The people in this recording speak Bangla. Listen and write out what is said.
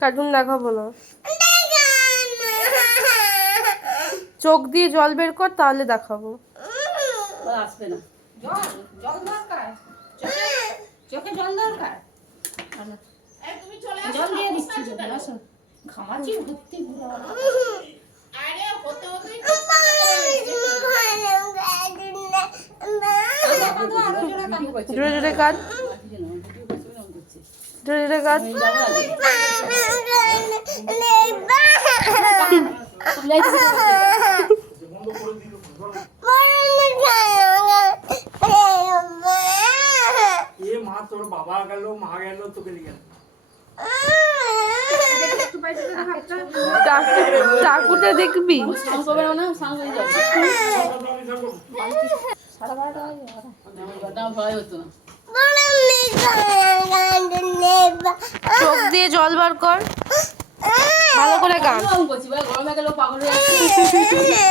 কার্টুন দেখাবো না। চোখ দিয়ে জল বের কর, তাহলে দেখাবো। আসবে না। জল জল দরকার, চোখে জল দরকার। তুমি চলে আসো, জল দিয়ে দিচ্ছি। আসো, ঘামাচি ভর্তি পুরো। আরে হতে হতে জোরে জোরে কাঁদ, জোরে জোরে কাঁদ। তোর বাবা গেল, মা গেল, তোকে নিয়ে গেল। চাকুটা দেখবি? চোখ দিয়ে জল বার কর, ভালো করে গান। গরমে গেল পাগল হয়ে